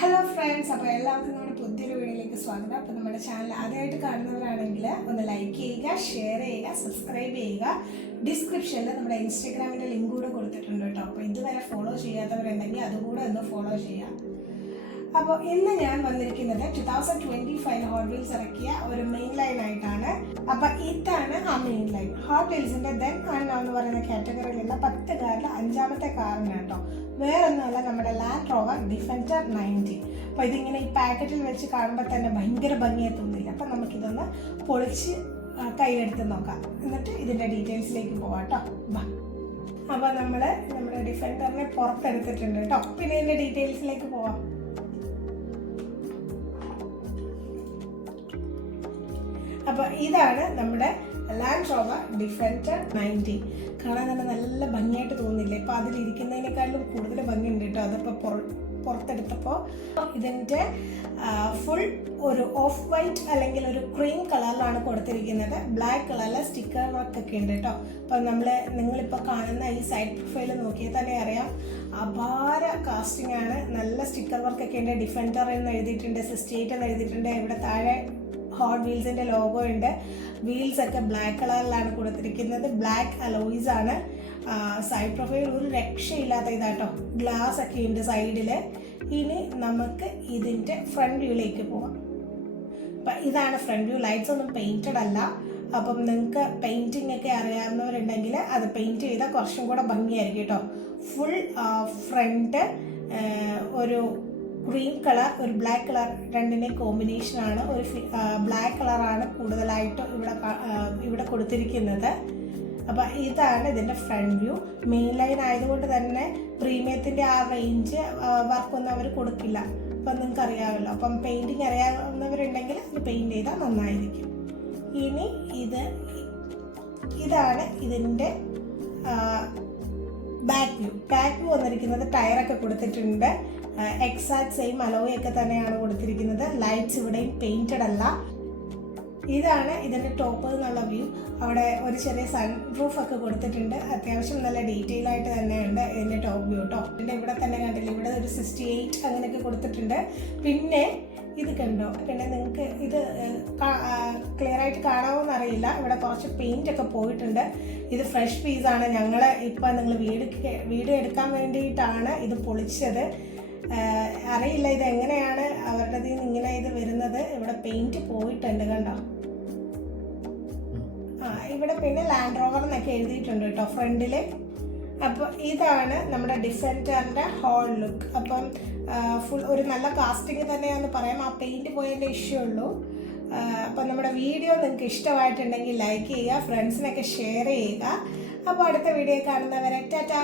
Hello friends, അപ്പോൾ എല്ലാവർക്കും നമ്മുടെ പുതിയൊരു വീഡിയോയിലേക്ക് സ്വാഗതം. അപ്പോൾ നമ്മുടെ ചാനൽ ആദ്യമായിട്ട് കാണുന്നവരാണെങ്കിൽ ഒന്ന് ലൈക്ക് ചെയ്യുക, ഷെയർ ചെയ്യുക, സബ്സ്ക്രൈബ് ചെയ്യുക. ഡിസ്ക്രിപ്ഷനിൽ നമ്മുടെ ഇൻസ്റ്റാഗ്രാമിൻ്റെ ലിങ്ക് കൂടെ കൊടുത്തിട്ടുണ്ട് കേട്ടോ. അപ്പോൾ ഇതുവരെ ഫോളോ ചെയ്യാത്തവരുണ്ടെങ്കിൽ അതുകൂടെ ഒന്ന് ഫോളോ ചെയ്യാം. അപ്പോൾ ഇന്ന് ഞാൻ വന്നിരിക്കുന്നത് 2025 ഹോട്ട് വീൽസ് ഇറക്കിയ ഒരു മെയിൻ ലൈൻ ആയിട്ടാണ്. അപ്പോൾ ഇതാണ് ആ മെയിൻ ലൈൻ. ഹോട്ട് വീൽസിൻ്റെ ദെൻ ആൻഡ് നൗ എന്ന് പറയുന്ന കാറ്റഗറിയിലുള്ള 10 കാറിൽ 5ാമത്തെ കാറിന് കേട്ടോ. വേറൊന്നുമല്ല, നമ്മുടെ ലാൻഡ് റോവർ ഡിഫൻഡർ 90. അപ്പോൾ ഇതിങ്ങനെ ഈ പാക്കറ്റിൽ വെച്ച് കാണുമ്പോൾ തന്നെ ഭയങ്കര ഭംഗിയായി തോന്നില്ല. അപ്പോൾ നമുക്കിതൊന്ന് പൊളിച്ച് കയ്യിലെടുത്ത് നോക്കാം, എന്നിട്ട് ഇതിൻ്റെ ഡീറ്റെയിൽസിലേക്ക് പോവാം കേട്ടോ. അപ്പോൾ നമ്മുടെ ഡിഫൻഡറിനെ പുറത്തെടുത്തിട്ടുണ്ട് കേട്ടോ. പിന്നെ ഇതിൻ്റെ ഡീറ്റെയിൽസിലേക്ക് പോവാം. അപ്പോൾ ഇതാണ് നമ്മുടെ ലാൻഡ് റോവർ ഡിഫൻഡർ 90. കാണാൻ തന്നെ നല്ല ഭംഗിയായിട്ട് തോന്നില്ലേ? ഇപ്പോൾ അതിലിരിക്കുന്നതിനേക്കാളും കൂടുതൽ ഭംഗിയുണ്ട് കേട്ടോ. അതിപ്പോൾ പുറത്തെടുത്തപ്പോൾ ഇതിൻ്റെ ഫുൾ ഒരു ഓഫ് വൈറ്റ് അല്ലെങ്കിൽ ഒരു ക്രീം കളറിലാണ് കൊടുത്തിരിക്കുന്നത്. ബ്ലാക്ക് കളറിലെ സ്റ്റിക്കർ വർക്ക് ഒക്കെ ഉണ്ട് കേട്ടോ. അപ്പം നിങ്ങളിപ്പോൾ കാണുന്ന ഈ സൈഡ് പ്രൊഫൈൽ നോക്കിയാൽ തന്നെ അറിയാം, അപാര കാസ്റ്റിംഗ് ആണ്. നല്ല സ്റ്റിക്കർ വർക്ക് ഒക്കെ ഉണ്ട്. ഡിഫൻഡർ എന്ന് എഴുതിയിട്ടുണ്ട്, 68 എന്ന് എഴുതിയിട്ടുണ്ട്. ഇവിടെ താഴെ ഹോട്ട് വീൽസിൻ്റെ ലോഗോ ഉണ്ട്. വീൽസ് ഒക്കെ ബ്ലാക്ക് കളറിലാണ് കൊടുത്തിരിക്കുന്നത്. ബ്ലാക്ക് അലോയ്സ് ആണ്. സൈഡ് പ്രൊഫൈൽ ഒരു രക്ഷയില്ലാത്ത ഇതാട്ടോ. ഗ്ലാസ് ഒക്കെ ഉണ്ട് സൈഡിൽ. ഇനി നമുക്ക് ഇതിൻ്റെ ഫ്രണ്ട് വ്യൂയിലേക്ക് പോവാം. അപ്പം ഇതാണ് ഫ്രണ്ട് വ്യൂ. ലൈറ്റ്സ് ഒന്നും പെയിൻറ്റഡ് അല്ല. അപ്പം നിങ്ങൾക്ക് പെയിൻറ്റിങ് ഒക്കെ അറിയാവുന്നവരുണ്ടെങ്കിൽ അത് പെയിൻറ്റ് ചെയ്താൽ കുറച്ചും കൂടെ ഭംഗിയായിരിക്കും കേട്ടോ. ഫുൾ ഫ്രണ്ട് ഒരു ക്രീം കളർ, ഒരു ബ്ലാക്ക് കളർ, രണ്ടിൻ്റെ കോമ്പിനേഷനാണ്. ഒരു ബ്ലാക്ക് കളറാണ് കൂടുതലായിട്ട് ഇവിടെ കൊടുത്തിരിക്കുന്നത്. അപ്പോൾ ഇതാണ് ഇതിൻ്റെ ഫ്രണ്ട് വ്യൂ. മെയിൻ ലൈൻ ആയതുകൊണ്ട് തന്നെ പ്രീമിയത്തിൻ്റെ ആ റേഞ്ച് വർക്കൊന്നും അവർ കൊടുക്കില്ല. അപ്പം നിങ്ങൾക്ക് അറിയാമല്ലോ. അപ്പം പെയിൻറ്റിങ് അറിയാവുന്നവരുണ്ടെങ്കിൽ ഇത് പെയിൻറ്റ് ചെയ്താൽ നന്നായിരിക്കും. ഇനി ഇതാണ് ഇതിൻ്റെ ബാക്ക് വ്യൂ വന്നിരിക്കുന്നത്. ടയറൊക്കെ കൊടുത്തിട്ടുണ്ട്. എക്സാക്ട് സെയിം അലോയ് ഒക്കെ തന്നെയാണ് കൊടുത്തിരിക്കുന്നത്. ലൈറ്റ്സ് ഇവിടെയും പെയിൻറ്റഡ് അല്ല. ഇതാണ് ഇതിൻ്റെ ടോപ്പ് എന്നുള്ള വ്യൂ. അവിടെ ഒരു ചെറിയ സൺ റൂഫ് ഒക്കെ കൊടുത്തിട്ടുണ്ട്. അത്യാവശ്യം നല്ല ഡീറ്റെയിൽ ആയിട്ട് തന്നെയുണ്ട് ഇതിൻ്റെ ടോപ്പ് വ്യൂ കേട്ടോ. പിന്നെ ഇവിടെ തന്നെ കണ്ടില്ല, ഇവിടെ ഒരു 68 അങ്ങനെയൊക്കെ കൊടുത്തിട്ടുണ്ട്. പിന്നെ ഇത് കണ്ടോ, പിന്നെ നിങ്ങൾക്ക് ഇത് ക്ലിയർ ആയിട്ട് കാണാമോന്ന് അറിയില്ല. ഇവിടെ കുറച്ച് പെയിൻ്റ് ഒക്കെ പോയിട്ടുണ്ട്. ഇത് ഫ്രഷ് പീസാണ്. ഞങ്ങൾ ഇപ്പം നിങ്ങൾ വീഡിയോ എടുക്കാൻ വേണ്ടിയിട്ടാണ് ഇത് പൊളിച്ചത്. അറിയില്ല ഇത് എങ്ങനെയാണ് അവരുടെ നിന്ന് ഇങ്ങനെ ഇത് വരുന്നത്. ഇവിടെ പെയിൻറ്റ് പോയിട്ടുണ്ട് കണ്ടോ. ഇവിടെ പിന്നെ ലാൻഡ് റോവർ എന്നൊക്കെ എഴുതിയിട്ടുണ്ട് കേട്ടോ ഫ്രണ്ടിൽ. അപ്പോൾ ഇതാണ് നമ്മുടെ ഡിഫൻഡറിൻ്റെ ഹോൾ ലുക്ക്. അപ്പം ഫുൾ ഒരു നല്ല കാസ്റ്റിംഗ് തന്നെയാണെന്ന് പറയാം. ആ പെയിൻറ്റ് പോയതിൻ്റെ ഇഷ്യൂ ഉള്ളൂ. അപ്പം നമ്മുടെ വീഡിയോ നിങ്ങൾക്ക് ഇഷ്ടമായിട്ടുണ്ടെങ്കിൽ ലൈക്ക് ചെയ്യുക, ഫ്രണ്ട്സിനൊക്കെ ഷെയർ ചെയ്യുക. അപ്പോൾ അടുത്ത വീഡിയോ കാണുന്നവരെ ടാറ്റാ.